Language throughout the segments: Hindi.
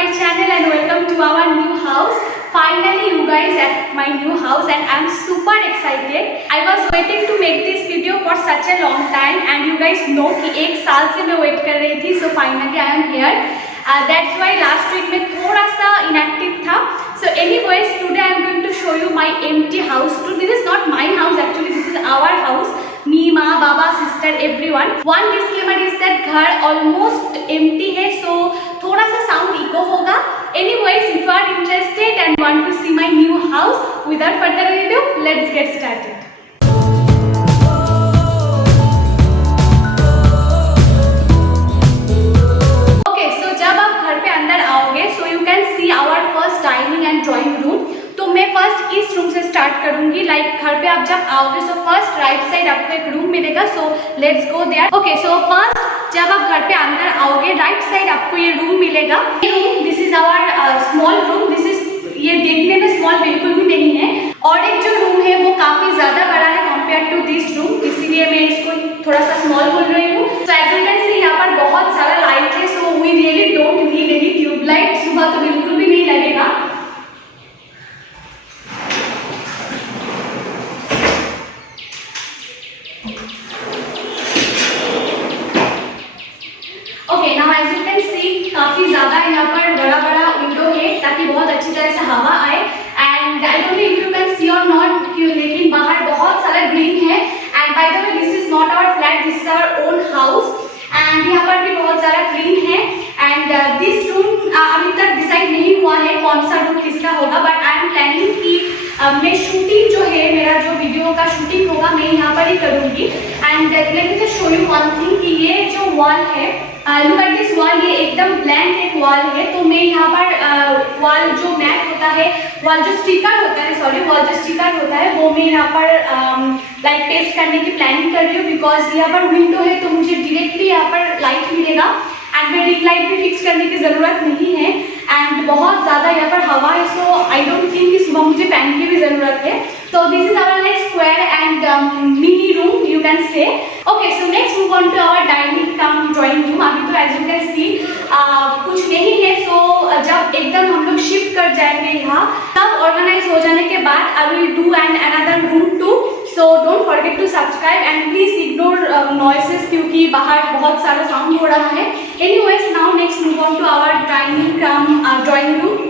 my channel and welcome to our new house. Finally you guys at my new house and I'm super excited. I was waiting to make this video for such a long time and you guys know कि एक साल से मैं wait कर रही थी. So finally I am here. That's why last week मैं थोड़ा सा inactive था. So anyways today I am going to show you my empty house tour. This is not my house actually, this is our house. Me, Ma, Baba, sister, everyone. One disclaimer is that घर almost empty है, so थोड़ा सा sound echo होगा. Anyways, if you are interested and want to see my new house, without further ado, let's get started. Okay, so जब आप घर पे अंदर आओगे, so you can see our first dining and drawing room. तो मैं फर्स्ट इस रूम से स्टार्ट करूंगी. लाइक घर पे आप जब आओगे सो फर्स्ट राइट साइड आपको एक रूम मिलेगा. So let's go there. Okay, so first जब आप घर पे अंदर आओगे राइट साइड आपको ये रूम मिलेगा. ये room, this is our small room. This is, ये देखने में स्मॉल बिल्कुल भी नहीं है. और एक जो रूम है वो काफी ज्यादा बड़ा है कंपेयर टू दिस रूम, इसीलिए मैं इसको थोड़ा सा स्मॉल बोल रही हूँ. So as you can see यहाँ पर बहुत सारा लाइट है. So we really don't need any tube light. सुबह तो बिल्कुल भी नहीं लगेगा. Okay, now as you can see काफी ज्यादा यहाँ पर बड़ा बड़ा विंडो है ताकि बहुत अच्छी तरह से हवा आए. And I don't know if you can see और नॉट, लेकिन बाहर बहुत सारा ग्रीन है. And by the way this is not our flat, this is our own house. एंड यहाँ पर भी बहुत सारा ग्रीन है. एंड दिस रूम अभी तक डिसाइड नहीं हुआ है कौन सा रूम किसका होगा, बट आई एम प्लानिंग कि मैं शूटिंग जो है, मेरा जो वीडियो का शूटिंग होगा मैं यहाँ पर ही करूँगी. And let me just show you one thing कि ये जो वॉल है, लुक एट दिस वॉल, ये एकदम ब्लैंक एक वॉल है. तो मैं यहाँ पर वॉल जो मैट होता है, वॉल जो स्टिकर होता है, सॉरी वॉल जो स्टिकर होता है वो मैं यहाँ पर लाइट पेस्ट करने की प्लानिंग कर रही हूँ. बिकॉज यहाँ पर विंडो है तो मुझे डायरेक्टली यहाँ पर लाइट मिलेगा. एंड मैं रिंग लाइट भी फिक्स करने की ज़रूरत नहीं है. एंड बहुत ज़्यादा यहाँ पर हवा है, सो आई डोंट थिंक कि सुबह मुझे फैन की भी ज़रूरत है. So this is our like square and mini room you can say. Okay, so next move on to our dining cum drawing room. अभी तो as you can see कुछ नहीं है. So जब एकदम हम लोग शिफ्ट कर जाएंगे यहाँ, तब ऑर्गेनाइज हो जाने के बाद I will do another room too. So don't forget to subscribe and please ignore noises क्योंकि बाहर बहुत सारा साउंड हो रहा है. Anyways, now next move on to our dining cum drawing room.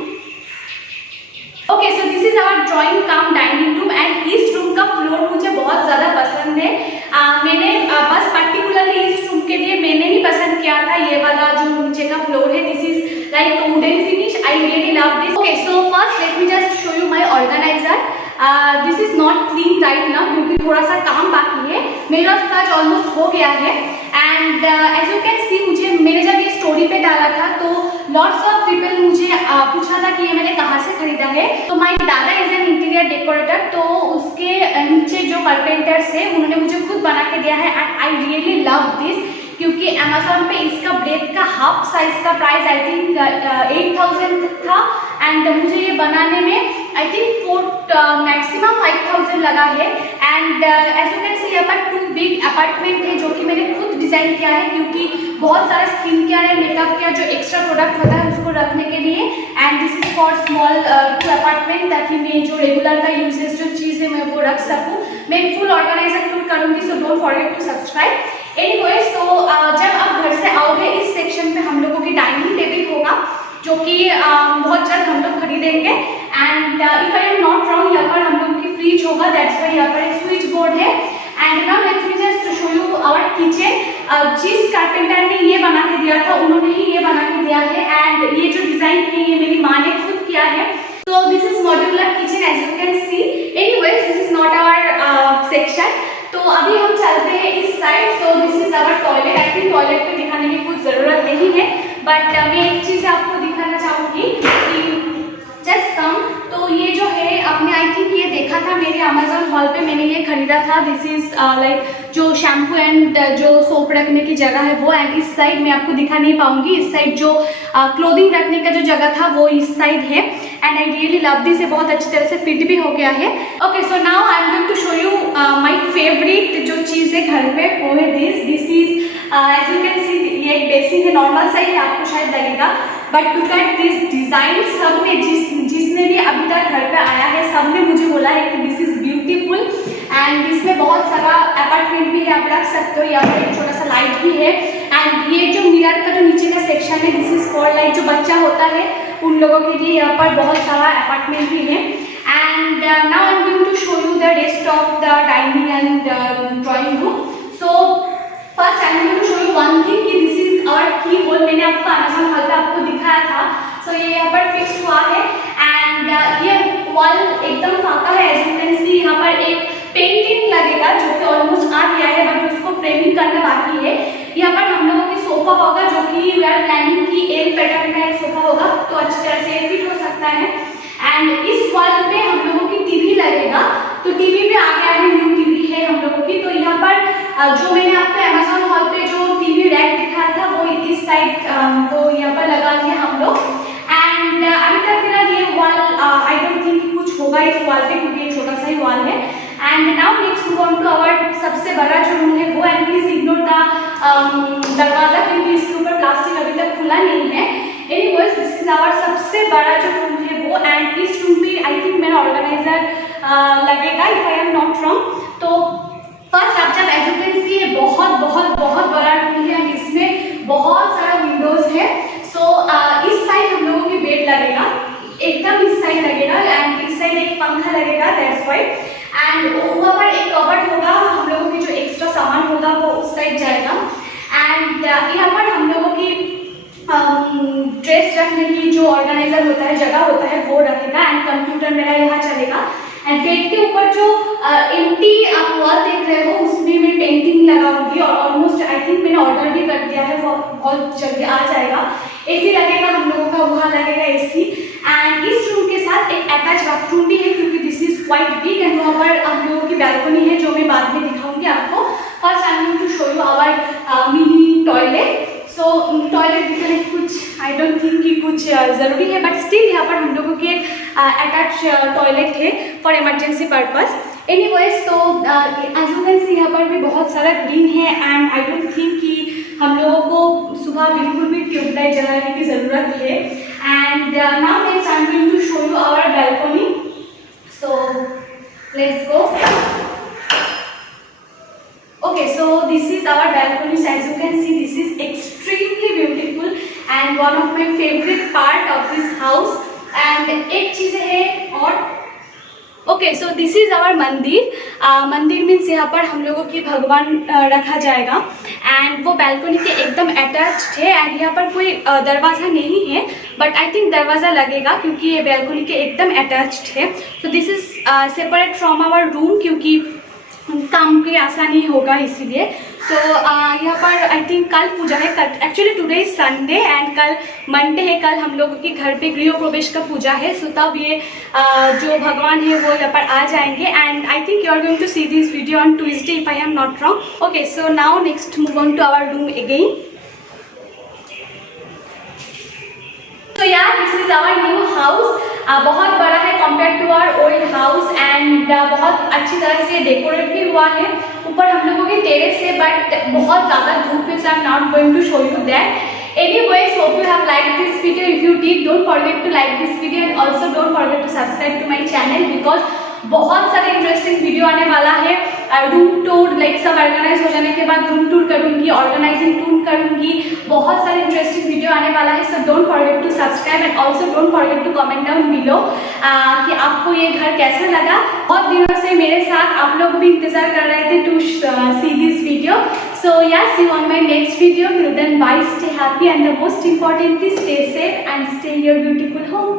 Okay, so this is our drawing cum dining room. And इस रूम का फ्लोर मुझे बहुत ज़्यादा पसंद है. मैंने बस पर्टिकुलरली इस रूम के लिए मैंने ही पसंद किया था ये वाला जो नीचे का फ्लोर है. This is like wooden finish. I really love this. Okay, so first let me just show you my organiser. This is not clean right now क्योंकि थोड़ा सा काम बाकी है. मेरा काज ऑलमोस्ट हो गया है. And as you can see, मुझे मैंने जब ये स्टोरी पे डाला था तो लॉट्स ऑफ पीपल मुझे पूछा था कि ये मैंने कहाँ से खरीदा है. तो माय दादा इज एन इंटीरियर डेकोरेटर, तो उसके नीचे जो कारपेंटर्स है उन्होंने मुझे खुद बना के दिया है. And I really love this क्योंकि अमेजोन पे इसका ब्रेड का हाफ साइज का प्राइस आई थिंक 8,000 था. एंड मुझे ये बनाने में आई थिंक मैक्सिमम 5,000 लगा है. And as you can see यहाँ पर 2 बिग अपार्टमेंट है जो कि मैंने खुद डिज़ाइन किया है क्योंकि बहुत सारा स्किन केयर है, मेकअप केयर जो एक्स्ट्रा प्रोडक्ट होता है उसको रखने के लिए. And this is for small 2 apartment ताकि मैं जो रेगुलर का यूजेस जो चीज़ है मैं वो रख सकूँ. मैं फुल ऑर्गेनाइजर टूर करूँगी. So don't forget to subscribe. Anyways, तो जब आप घर से आओगे इस सेक्शन पे हम लोगों की डाइनिंग टेबल होगा जो कि बहुत जल्द हम लोग खरीदेंगे. And if I am not wrong यहाँ पर हम लोग की फ्रिज होगा. दैट्स वाई यहाँ पर एक स्विच बोर्ड है. And now let me just show you our kitchen. जिस कारपेंटर ने ये बना के दिया था उन्होंने ही ये बना के दिया है. एंड ये जो डिज़ाइन है ये मेरी माँ ने खुद किया है. So this is modular kitchen as you can see. Anyways, this is not our section. तो अभी हम चलते हैं इस side. So this is our toilet. I think toilet पे दिखाने की कुछ ज़रूरत नहीं है, बट मैं एक चीज़ आपको दिखाना चाहूँगी कि जस्ट कम. तो ये जो है आपने आई थिंक ये देखा था मेरे अमेजोन हॉल पे, मैंने ये खरीदा था. दिस इज लाइक जो शैम्पू एंड जो सोप रखने की जगह है वो. एंड इस साइड मैं आपको दिखा नहीं पाऊंगी. इस साइड जो क्लोथिंग रखने का जो जगह था वो इस साइड है. And I really love this. बहुत अच्छी तरह से फिट भी हो गया है. Okay, so now I am going to show you my favourite जो चीज़ है घर पे, वो है this. This is as you can see ये एक बेसिक है, नॉर्मल सा ही आपको शायद लगेगा, but look at this design. सब ने जिसने भी अभी तक घर पे आया है सब ने मुझे बोला है कि दिस इज ब्यूटीफुल एंड इसमें बहुत सारा अपार्टमेंट भी है, आप रख सकते हो। यहाँ पर एक छोटा सा लाइट भी है एंड ये जो मिरर का जो नीचे का सेक्शन है दिस इज फॉर लाइट, जो बच्चा होता है उन लोगों के लिए यहाँ पर बहुत सारा अपार्टमेंट भी है। And now I am going to show you the rest of the dining and drawing room. So first I am going to show you one thing कि this is our keyhole. मैंने आपको अमेज़न हॉल पे आपको दिखाया था, सो ये यहाँ पर फिक्स हुआ है एंड ये वॉल एकदम फाका है। एज यू कैन सी यहाँ पर एक पेंटिंग लगेगा जो कि ऑलमोस्ट आ गया है बट उसको फ्रेमिंग करना बाकी है। यहाँ पर हम लोगों की सोफा होगा जो कि वी आर प्लानिंग की एल पैटर्न का एक सोफा होगा, तो अच्छी तरह से फिट हो सकता है। एंड इस वॉल पे हम लोगों की टीवी लगेगा, तो टीवी भी आ गया है, न्यू टीवी है हम लोगों की। तो यहाँ पर जो मैंने आपको अमेज़न हॉल पे जो टीवी रैक दिखाया था वो इस साइड तो यहाँ पर लगा दिया हम लोग। एंड अभी तक मेरा ये वॉल आई डोंट थिंक कुछ होगा इस वॉल पे क्योंकि ये छोटा सा ही वॉल है। And now next move on to our सबसे बड़ा जो रूम है वो, एंड प्लीज इग्नोर द दरवाजा क्योंकि इसके ऊपर प्लास्टिक अभी तक खुला नहीं है। एनीवेज दिस इज आवर सबसे बड़ा जो रूम है वो, एंड इस रूम में आई थिंक मेरा ऑर्गेनाइजर लगेगा if I am not wrong. तो फर्स्ट आप जब एज यू कैन सी ये बहुत बहुत बहुत बड़ा रूम है एंड इसमें बहुत सारा विंडोज है। सो इस साइड हम लोगों की बेड लगेगा, एकदम इस साइड लगेगा एंड इस साइड एक पंखा लगेगा, दैट्स व्हाई। एंड वहाँ पर एक कबर्ड होगा, हम लोगों की जो एक्स्ट्रा सामान होगा वो उस साइड जाएगा। एंड यहाँ पर हम लोगों की ड्रेस रखने की जो ऑर्गेनाइजर होता है जगह होता है वो रखेगा एंड कंप्यूटर मेरा यहाँ चलेगा। एंड बेड के ऊपर जो एम्प्टी आप वॉल देख रहे हो उसमें मैं पेंटिंग लगाऊंगी और ऑलमोस्ट आई थिंक मैंने ऑर्डर भी कर दिया है, वो बहुत जल्दी आ जाएगा। एसी लगेगा हम लोगों का, वहाँ लगेगा एसी। एंड इस रूम के साथ एक अटैच बाथरूम भी है क्योंकि this is quite big and वहाँ पर हम लोगों की बैल्कनी है जो मैं बाद में दिखाऊंगी आपको। First I am going to show you our mini toilet. So toilet दिखाने की कुछ आई डोंट थिंक कि कुछ ज़रूरी है, बट स्टिल यहाँ पर हम लोगों की एक अटैच टॉयलेट है फॉर इमरजेंसी पर्पस। एनीवेज तो एज यू कैन सी यहाँ पर भी बहुत सारा ग्रीन है एंड आई डोंट थिंक कि हम लोगों को सुबह बिल्कुल भी ट्यूबलाइट जलाने की ज़रूरत है। And now next I am going to show you our balcony. So let's go. Okay, so this is our balcony. So as you can see, this is extremely beautiful and one of my favorite part of this house. And एक चीज़ है और okay, so this is our mandir. Mandir means यहाँ पर हम लोगों की भगवान रखा जाएगा एंड वो बैल्कनी के एकदम अटैच्ड है एंड यहाँ पर कोई दरवाज़ा नहीं है बट आई थिंक दरवाज़ा लगेगा क्योंकि ये बैल्कनी के एकदम अटैच्ड है। So this is separate from our room क्योंकि काम की आसानी होगा इसीलिए। सो यहाँ पर आई थिंक कल पूजा है, कल actually today is Sunday and कल मंडे है, कल हम लोगों के घर पे गृह प्रवेश का पूजा है। सो तब ये जो भगवान है वो यहाँ पर आ जाएंगे and I think you are going to see this video on Tuesday if I am not wrong. Okay, so now next move on to our room again. तो यार this is our new house. बहुत बड़ा है compare to our old house and बहुत अच्छी तरह से डेकोरेट भी हुआ है। ऊपर हम लोगों की टेरेस है बट बहुत ज़्यादा धूप है, so I am not going to show you that. Anyways, hope you have liked this video. If you did, don't forget to like this video and also don't forget to subscribe to my channel because बहुत सारे इंटरेस्टिंग वीडियो आने वाला है। रूम टूर लाइक सब ऑर्गेनाइज हो जाने के बाद रूम टूर करूंगी, ऑर्गेनाइजिंग टूर करूंगी, बहुत सारे इंटरेस्टिंग वीडियो आने वाला है। So don't forget to subscribe and also don't forget to comment down below कि आपको ये घर कैसा लगा। बहुत दिनों से मेरे साथ आप लोग भी इंतजार कर रहे थे to see this video. So yeah, see you on my next video. Till then, bye, stay happy and the most importantly, stay safe and stay in your beautiful home.